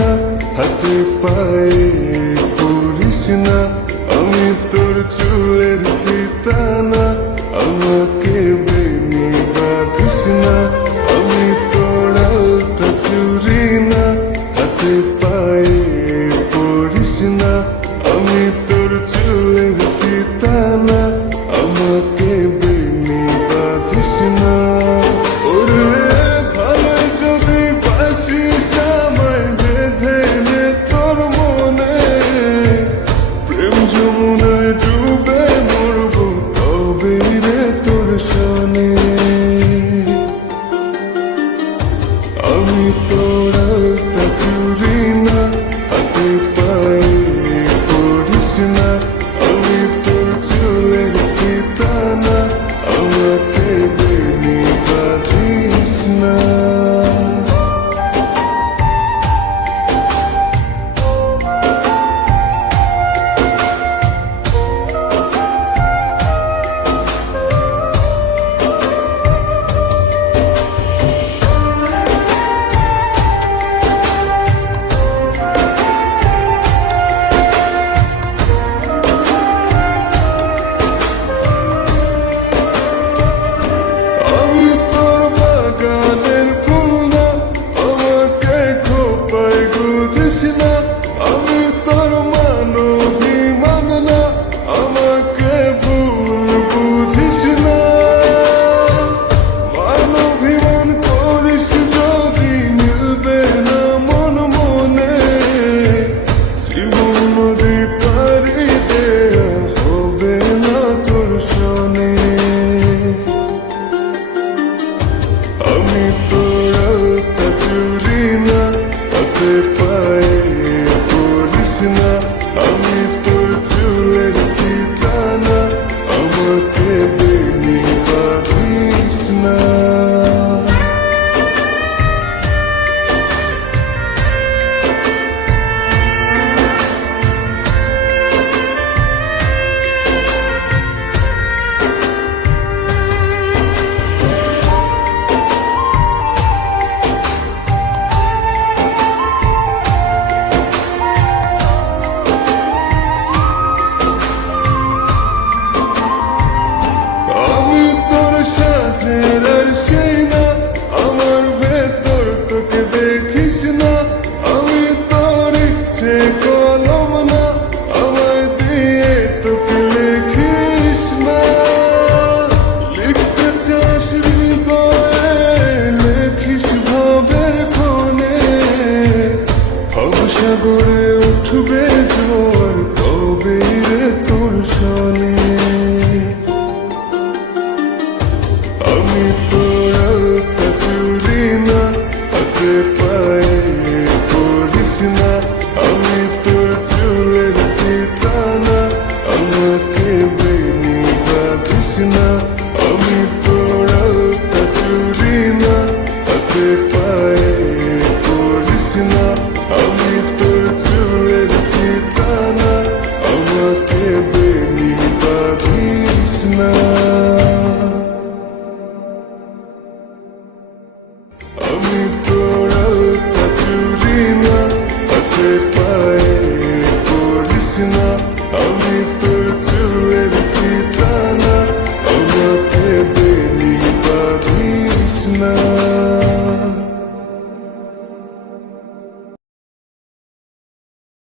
না, হাতে পায়ে পড়িস না, আমি তোর চুলের ফিতা না, আমাকে বেনি বাঁধিস না, আমি তোর আলতা চুরি না, হাতে পায়ে পড়িস না, আমি তোর চুলের ফিতা না, আমাকে বেনি বাঁধিস না। ওরে ভালো যদি বাসিস আমায় বেঁধে নে তোর মনে, প্রেম যমুনায় ডুবে মরবো তবে রে তোর শোনে। আমি তোর আলতা চুরি না, হাতে পায়ে পড়িস না, আমি তোর চুলের ফিতা না, আমাকে বেনি বাঁধিস না। আমি তোর বাগানের ফুল না, আমাকে খোপায় গুজিস না, আমি তোর মানবিমান না, আমাকে ভুল বুঝিস না। মানবিমান করিস যদি মিলবে না মন মনে, জীবন নদী পারি দেয়া হবে না তোর শোনে। আমি তোর আলতা চুরি না, হাতে পায়ে